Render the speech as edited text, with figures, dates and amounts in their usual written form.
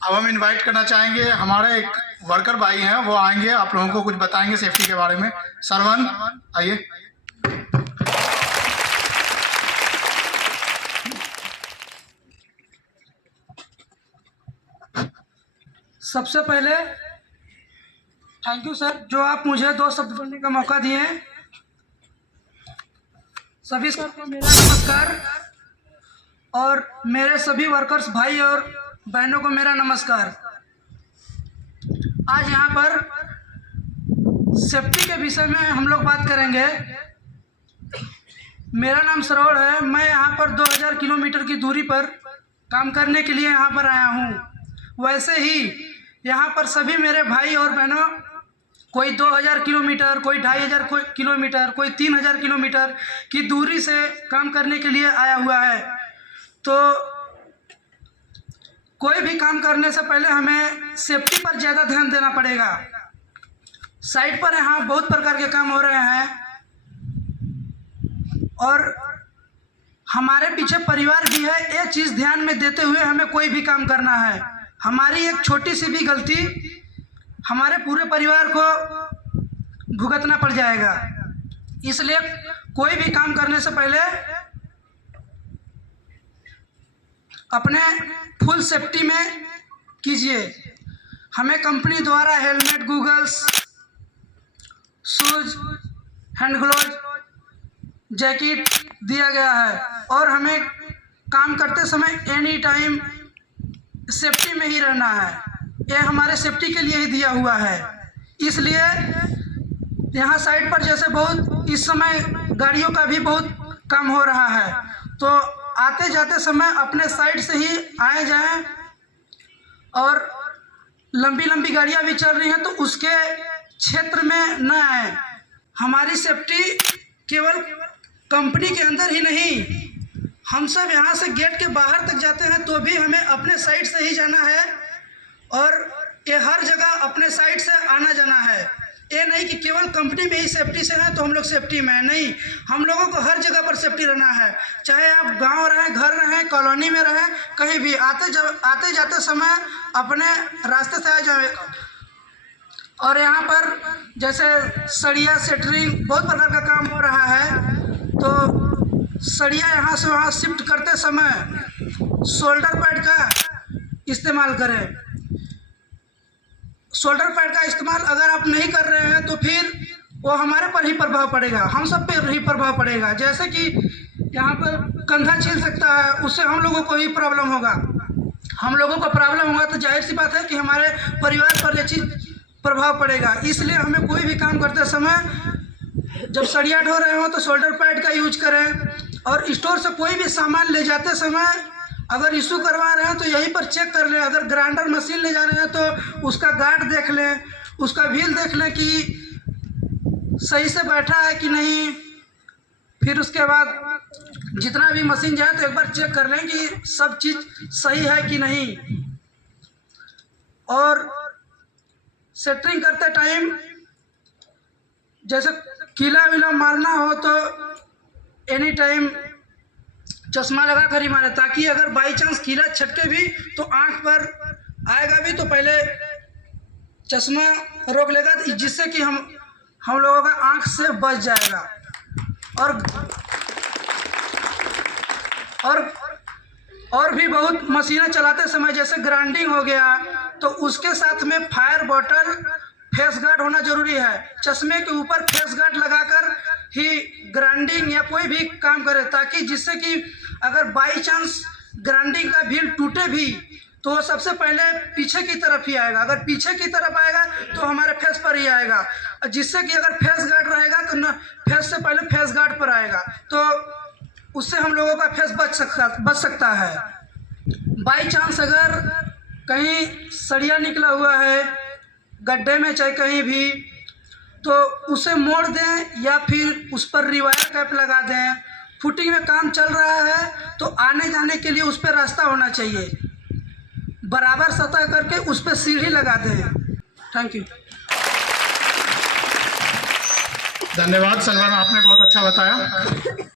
अब हम इनवाइट करना चाहेंगे, हमारे एक वर्कर भाई हैं, वो आएंगे, आप लोगों को कुछ बताएंगे सेफ्टी के बारे में। सरवन आइए। सबसे पहले थैंक यू सर, जो आप मुझे 2 शब्द बोलने का मौका दिए। सभी सर को मेरा नमस्कार और मेरे सभी वर्कर्स भाई और बहनों को मेरा नमस्कार। आज यहाँ पर सेफ्टी के विषय में हम लोग बात करेंगे। मेरा नाम सरोवर है, मैं यहाँ पर 2000 किलोमीटर की दूरी पर काम करने के लिए यहाँ पर आया हूँ। वैसे ही यहाँ पर सभी मेरे भाई और बहनों, कोई 2000 किलोमीटर, कोई 2500 किलोमीटर, कोई 3000 किलोमीटर की दूरी से काम करने के लिए आया हुआ है। तो कोई भी काम करने से पहले हमें सेफ्टी पर ज़्यादा ध्यान देना पड़ेगा। साइट पर यहाँ बहुत प्रकार के काम हो रहे हैं और हमारे पीछे परिवार भी है। ये चीज़ ध्यान में देते हुए हमें कोई भी काम करना है। हमारी एक छोटी सी भी गलती हमारे पूरे परिवार को भुगतना पड़ जाएगा। इसलिए कोई भी काम करने से पहले अपने फुल सेफ्टी में कीजिए। हमें कंपनी द्वारा helmet, goggles, shoes, hand glove, jacket दिया गया है और हमें काम करते समय एनी टाइम सेफ्टी में ही रहना है। ये हमारे सेफ्टी के लिए ही दिया हुआ है। इसलिए यहाँ साइड पर जैसे बहुत इस समय गाड़ियों का भी बहुत कम हो रहा है, तो आते जाते समय अपने साइड से ही आए जाएं। और लंबी लंबी गाड़ियाँ भी चल रही हैं तो उसके क्षेत्र में न आए। हमारी सेफ्टी केवल कंपनी के अंदर ही नहीं, हम सब यहाँ से गेट के बाहर तक जाते हैं तो भी हमें अपने साइड से ही जाना है और ये हर जगह अपने साइड से आना जाना है। ये नहीं कि केवल कंपनी में ही सेफ्टी से हैं तो हम लोग सेफ्टी में हैं, नहीं, हम लोगों को हर जगह पर सेफ्टी रहना है। चाहे आप गांव रहें, घर रहें, कॉलोनी में रहें, कहीं भी आते जाते समय अपने रास्ते से आ जाए। और यहाँ पर जैसे सरिया सेटरिंग बहुत प्रकार का काम हो रहा है, तो सरिया यहाँ से वहाँ शिफ्ट करते समय शोल्डर पैड का इस्तेमाल करें। शोल्डर पैड का इस्तेमाल अगर आप नहीं कर रहे हैं तो फिर वो हमारे पर ही प्रभाव पड़ेगा, हम सब पर ही प्रभाव पड़ेगा। जैसे कि यहाँ पर कंधा छील सकता है, उससे हम लोगों को ही प्रॉब्लम होगा। हम लोगों को प्रॉब्लम होगा तो जाहिर सी बात है कि हमारे परिवार पर ये चीज़ प्रभाव पड़ेगा। इसलिए हमें कोई भी काम करते समय जब सरिया ढो रहे हो तो शोल्डर पैड का यूज करें। और स्टोर से कोई भी सामान ले जाते समय अगर इशू करवा रहे हैं तो यहीं पर चेक कर लें। अगर ग्राइंडर मशीन ले जा रहे हैं तो उसका गार्ड देख लें, उसका व्हील देख लें कि सही से बैठा है कि नहीं। फिर उसके बाद जितना भी मशीन जाए तो एक बार चेक कर लें कि सब चीज़ सही है कि नहीं। और सेटरिंग करते टाइम जैसे कीला वीला मारना हो तो एनी टाइम चश्मा लगा कर ही मारे, ताकि अगर बाई चांस कीला छटके भी तो आंख पर आएगा भी तो पहले चश्मा रोक लेगा, जिससे कि हम लोगों का आंख से बच जाएगा। और भी बहुत मशीनें चलाते समय जैसे ग्राइंडिंग हो गया तो उसके साथ में फायर बॉटल, फेस गार्ड होना जरूरी है। चश्मे के ऊपर फेस गार्ड लगाकर ही ग्राइंडिंग या कोई भी काम करे, ताकि जिससे कि अगर बाई चांस ग्राइंडिंग का व्हील टूटे भी तो वो सबसे पहले पीछे की तरफ ही आएगा। अगर पीछे की तरफ आएगा तो हमारे फेस पर ही आएगा, जिससे कि अगर फेस गार्ड रहेगा तो न फेस से पहले फेस गार्ड पर आएगा, तो उससे हम लोगों का फेस बच सकता है। बाई चांस अगर कहीं सरिया निकला हुआ है गड्ढे में, चाहे कहीं भी, तो उसे मोड़ दें या फिर उस पर रिवायर कैप लगा दें। फुटिंग में काम चल रहा है तो आने जाने के लिए उस पर रास्ता होना चाहिए, बराबर सतह करके उस पर सीढ़ी लगा दें। Thank you. धन्यवाद सरवन, आपने बहुत अच्छा बताया।